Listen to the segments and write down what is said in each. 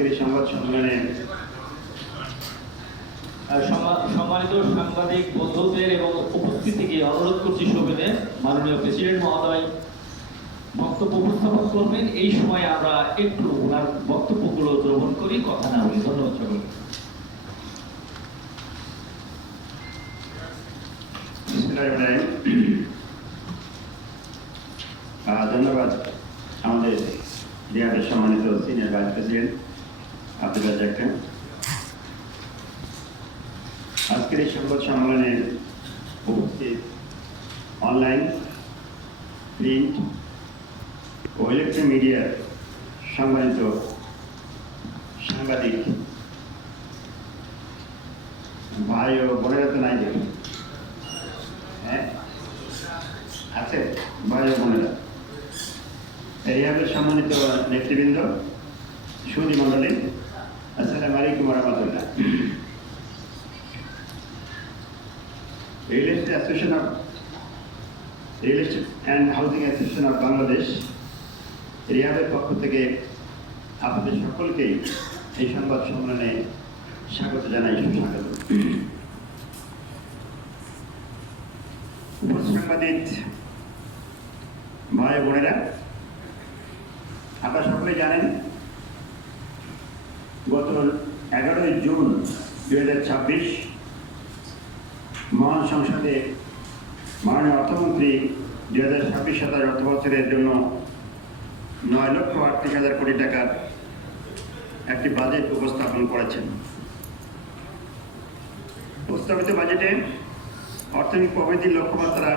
আজকের এই সংবাদ সম্মেলনে সম্মানিত সাংবাদিক বন্ধুদের এবং উপস্থিতিকে অনুরোধ করছি সবিনে মাননীয় প্রেসিডেন্ট মহোদয় বক্তব্য উপস্থাপন করবেন। এই সময় আমরা একটু ওনার বক্তব্যগুলো গ্রহণ করি, কথা না বলি। ধন্যবাদ সকলকে। ধন্যবাদ আমাদের রিয়াদের সম্মানিত সিনিয়র ভাইস প্রেসিডেন্ট আব্দুল রাজ্জাককে। আজকের এই সংবাদ সম্মেলনে উপস্থিত অনলাইন, প্রিন্ট ও ইলেকট্রনিক মিডিয়ার সম্মানিত সাংবাদিক ভাই ও বোনেরা তো নাই দেখুন, হ্যাঁ আছে ভাই ও বোনেরা, রিয়াদের সম্মানিত নেতৃবৃন্দ, সুধী মণ্ডলী, আসসালামু আলাইকুম ওয়া রাহমাতুল্লাহ। Real estate and housing association of Bangladesh রিয়াদের পক্ষ থেকে আপনাদের সকলকেই এই সংবাদ সম্মেলনে স্বাগত জানাই, সুস্বাগত। সাংবাদিক ভাই বোনেরা, আপনারা সকলে জানেন গত 11ই জুন 2026 মহান সংসদে মাননীয় অর্থমন্ত্রী 2026-27 অর্থ বছরের জন্য 9,38,000 কোটি টাকার একটি বাজেট উপস্থাপন করেছেন। প্রস্তাবিত বাজেটে অর্থনৈতিক প্রবৃদ্ধির লক্ষ্যমাত্রা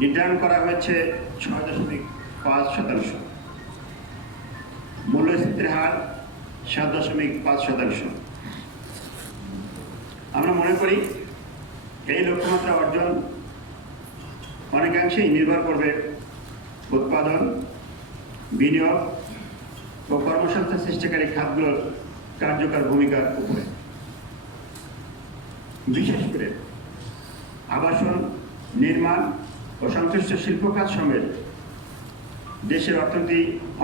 নির্ধারণ করা হয়েছে 6.5%, মূল্যস্ফীতির হার 7.5%। আমরা মনে করি এই লক্ষ্যমাত্রা অর্জন অনেকাংশেই নির্ভর করবে উৎপাদন, বিনিয়োগ ও কর্মসংস্থান সৃষ্টিকারী খাতগুলোর কার্যকর ভূমিকার উপরে। বিশেষ করে আবাসন, নির্মাণ ও সংশ্লিষ্ট শিল্প খাত সমেত দেশের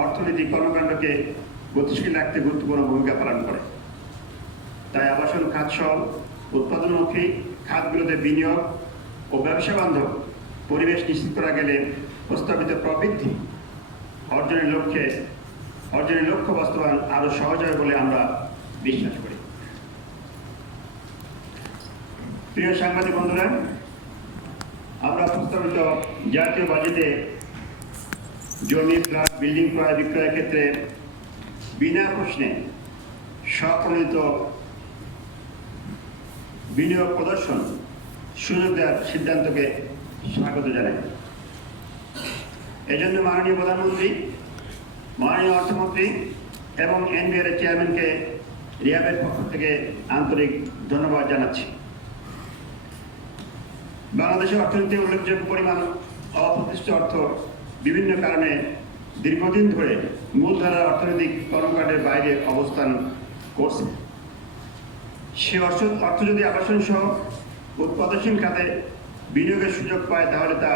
অর্থনৈতিক কর্মকাণ্ডকে গতিশীল রাখতে গুরুত্বপূর্ণ ভূমিকা পালন করে। তাই আবাসন খাত সহ উৎপাদনমুখী খাতগুলোতে বিনিয়োগ ও ব্যবসা বান্ধব পরিবেশ নিশ্চিত করা গেলে প্রস্তাবিত প্রবৃদ্ধি অর্জনের লক্ষ্য বাস্তবায়ন আরও সহজ হয় বলে আমরা বিশ্বাস করি। প্রিয় সাংবাদিক বন্ধুরা, আমরা প্রস্তাবিত জাতীয় বাজেটে জমি, ফ্ল্যাট, বিল্ডিং ক্রয় বিক্রয়ের ক্ষেত্রে বিনা প্রশ্নে স্বপ্রণীত বিনিয়োগ প্রদর্শন সুযোগ দেওয়ার সিদ্ধান্তকে স্বাগত জানাই। এজন্য মাননীয় প্রধানমন্ত্রী, মাননীয় অর্থমন্ত্রী এবং এনবিআর চেয়ারম্যানকে রিয়াবের পক্ষ থেকে আন্তরিক ধন্যবাদ জানাচ্ছি। বাংলাদেশের অর্থনীতি উল্লেখযোগ্য পরিমাণ অপ্রতিষ্ঠিত অর্থ বিভিন্ন কারণে দীর্ঘদিন ধরে মূলধারার অর্থনৈতিক কর্মকাণ্ডের বাইরে অবস্থান করছে। সে অর্থ যদি আবাসন সহ উৎপাদনশীল খাতে বিনিয়োগের সুযোগ পায় তাহলে তা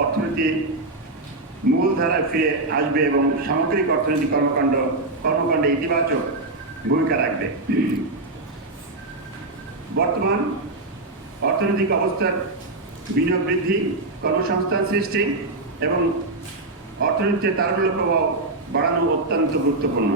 অর্থনীতি মূলধারায় ফিরে আসবে এবং সামগ্রিক অর্থনৈতিক কর্মকাণ্ডে ইতিবাচক ভূমিকা রাখবে। বর্তমান অর্থনৈতিক অবস্থার বিনিয়োগ বৃদ্ধি, কর্মসংস্থান সৃষ্টি এবং অর্থনীতিতে তারল্য প্রভাব বাড়ানো অত্যন্ত গুরুত্বপূর্ণ।